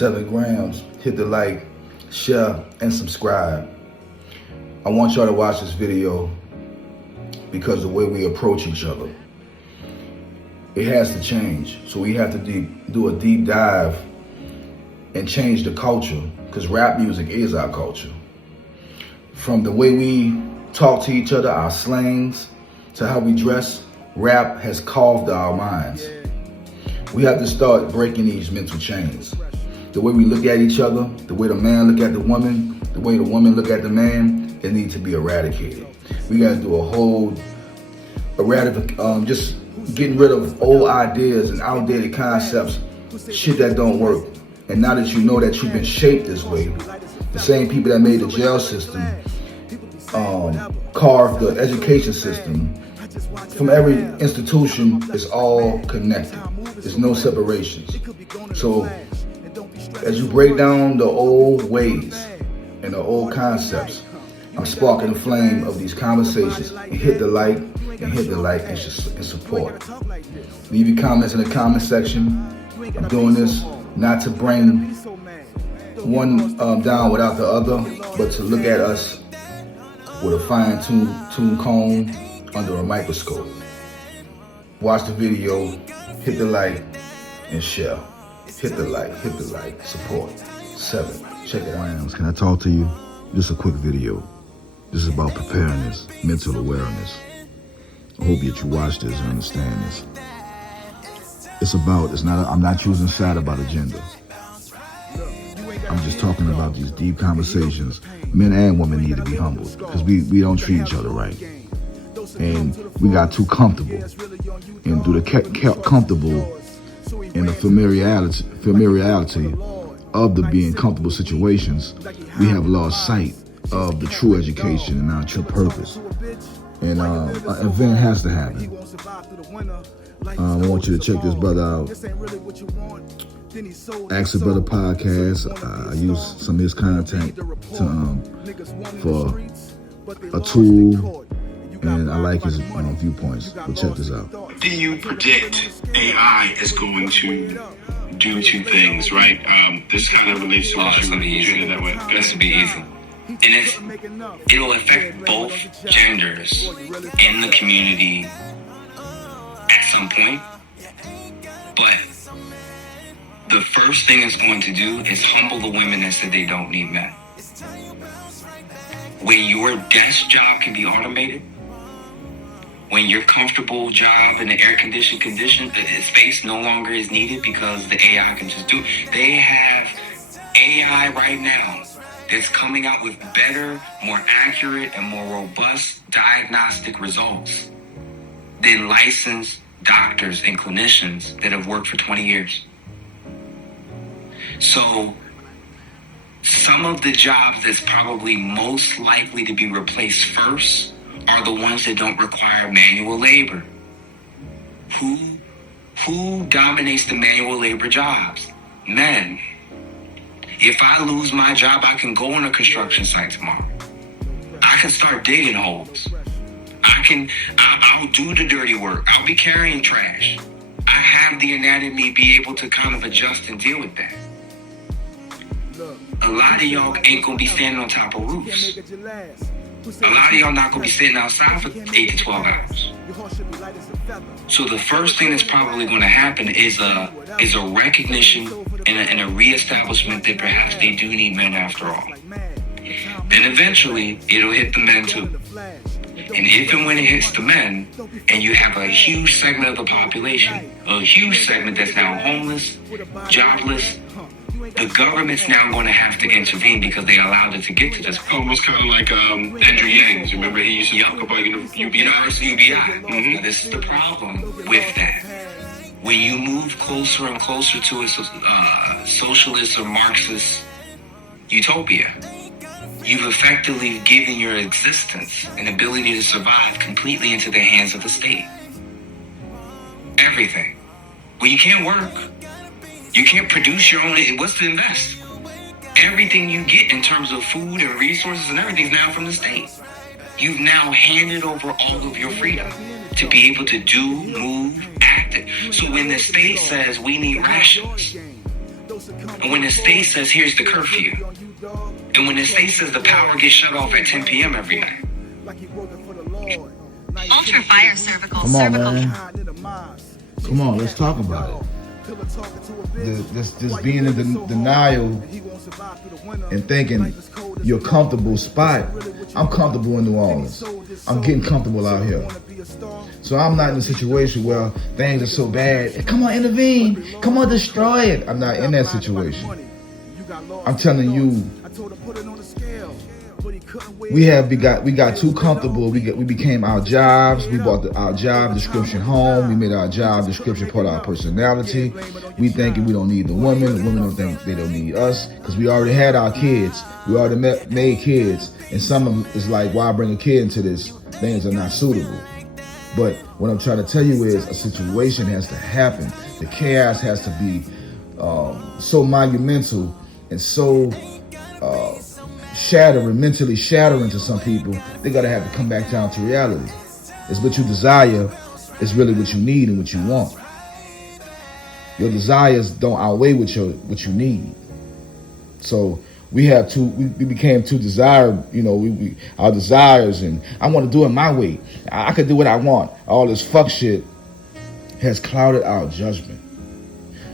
Sven'gramz. Hit the like, share, and subscribe. I want y'all to watch this video because the way we approach each other, it has to change. So we have to do a deep dive and change the culture, because rap music is our culture. From the way we talk to each other, our slangs, to how we dress, rap has carved our minds. We have to start breaking these mental chains. The way we look at each other, the way the man look at the woman, the way the woman look at the man, it needs to be eradicated. We got to do a whole just getting rid of old ideas and outdated concepts, shit that don't work. And now that you know that you've been shaped this way, the same people that made the jail system carved the education system. From every institution, it's all connected. There's no separations. So as you break down the old ways and the old concepts, I'm sparking the flame of these conversations. And hit the like, and support. Leave your comments in the comment section. I'm doing this not to bring one down without the other, but to look at us with a fine-tuned comb under a microscope. Watch the video, hit the like, and share. Hit the like, support. 7, check it out. Can I talk to you? Just a quick video. This is about preparedness, mental awareness. I hope that you watch this and understand this. I'm not choosing side about agenda. I'm just talking about these deep conversations. Men and women need to be humbled, because we don't treat each other right. And we got too comfortable. And through the comfortable and the familiarity of the being comfortable situations, we have lost sight of the true education and our true purpose. And an event has to happen. I want you to check this brother out. Ask a Brother podcast. I use some of his content for a tool, and I like his viewpoints. But check this out. Do you predict AI is going to do two things, right? This kind of relates to what you were treated that way. This would be easy. And it'll affect both genders in the community at some point. But the first thing it's going to do is humble the women that said they don't need men. When your desk job can be automated, when your comfortable job in the air-conditioned space no longer is needed because the AI can just do it. They have AI right now that's coming out with better, more accurate, and more robust diagnostic results than licensed doctors and clinicians that have worked for 20 years. So some of the jobs that's probably most likely to be replaced first are the ones that don't require manual labor. Who dominates the manual labor jobs? Men. If I lose my job, I can go on a construction site tomorrow. I can start digging holes. I'll do the dirty work. I'll be carrying trash. I have the anatomy to be able to kind of adjust and deal with that. A lot of y'all ain't gonna be standing on top of roofs. A lot of y'all not gonna be sitting outside for 8 to 12 hours. So the first thing that's probably gonna happen is a recognition and a reestablishment that perhaps they do need men after all. Then eventually it'll hit the men too. And if and when it hits the men, and you have a huge segment of the population, a huge segment that's now homeless, jobless, the government's now going to have to intervene because they allowed it to get to this point. Almost kind of like Andrew Yang. Remember he used to talk about Universal UBI. Mm-hmm. This is the problem with that. When you move closer and closer to a socialist or Marxist utopia, you've effectively given your existence and ability to survive completely into the hands of the state. Everything. Well, you can't work. You can't produce your own. What's to invest? Everything you get in terms of food and resources and everything is now from the state. You've now handed over all of your freedom to be able to do, move, act. So when the state says we need rations, And when the state says, here's the curfew, and when the state says the power gets shut off at 10 p.m. every night. Ultra fire cervical. Come on, man. Come on, let's talk about it. This being in denial and thinking your comfortable spot. I'm comfortable in New Orleans. I'm getting comfortable out here. So I'm not in a situation where things are so bad. Come on, intervene. Come on, destroy it. I'm not in that situation. I'm telling you, we got too comfortable. We became our jobs. We brought our job description home. We made our job description part of our personality. We thinking we don't need the women. The women don't think they don't need us because we already had our kids. We already made kids. And some of them is like, why bring a kid into this? Things are not suitable. But what I'm trying to tell you is a situation has to happen. The chaos has to be so monumental and so mentally shattering to some people. They gotta have to come back down to reality. It's what you desire is really what you need and what you want. Your desires don't outweigh what you need. So we became too desired, our desires, and I want to do it my way. I could do what I want. All this fuck shit has clouded our judgment.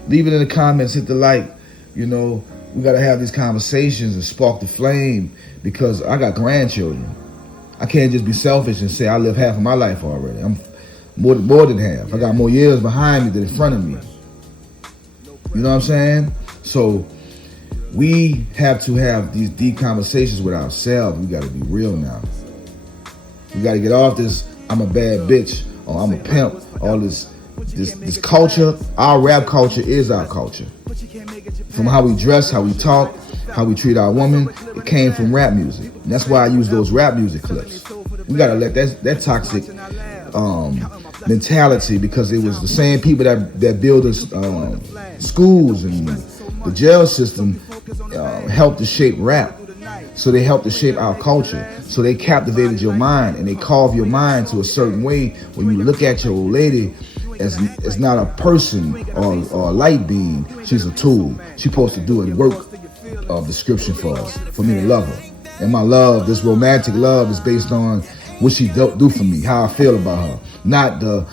Leave it in the comments, hit the like, we got to have these conversations and spark the flame because I got grandchildren. I can't just be selfish and say I live half of my life already. I'm more than half. I got more years behind me than in front of me. You know what I'm saying? So we have to have these deep conversations with ourselves. We got to be real now. We got to get off this I'm a bad bitch or I'm a pimp. All this culture. Our rap culture is our culture. From how we dress, how we talk, how we treat our women, it came from rap music. And that's why I use those rap music clips. We gotta let that toxic mentality, because it was the same people that build us schools and the jail system helped to shape rap. So they helped to shape our culture. So they captivated your mind and they carved your mind to a certain way. When you look at your old lady as not a person or a light being, she's a tool. She's supposed to do a work description for us, for me to love her. And my love, this romantic love, is based on what she do for me, how I feel about her, not the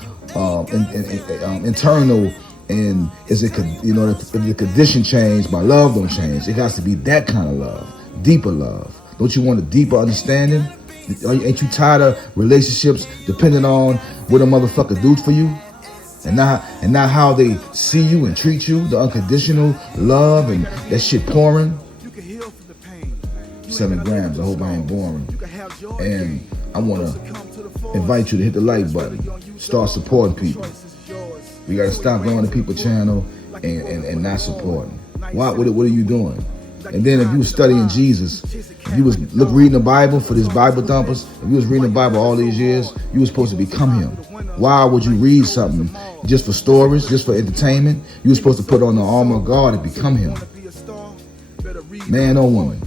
internal. And if the condition change, my love don't change. It has to be that kind of love, deeper love. Don't you want a deeper understanding? Ain't you tired of relationships depending on what a motherfucker do for you? And not how they see you and treat you, the unconditional love and that shit pouring. Sven'gramz, I hope I ain't boring. And I want to invite you to hit the like button. Start supporting people. We got to stop going to people's channel and not supporting. What are you doing? And then if you was studying Jesus, if you was reading the Bible for these Bible thumpers, if you was reading the Bible all these years, you was supposed to become him. Why would you read something just for stories, just for entertainment? You were supposed to put on the armor of God and become him. Man or woman.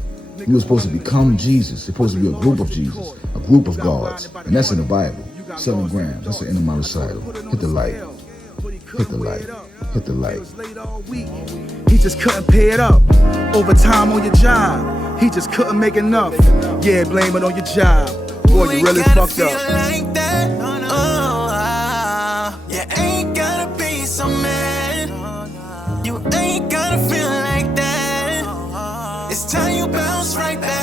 You were supposed to become Jesus. You're supposed to be a group of Jesus, a group of gods. And that's in the Bible. 7 grams. That's the end of my recital. Hit the like. Hit the like. Hit the like. He just couldn't pay it up. Overtime on your job. He just couldn't make enough. Yeah, blame it on your job. Boy, you really fucked up. Like that. You ain't gotta be so mad. You ain't gotta feel like that. It's time you bounce right back.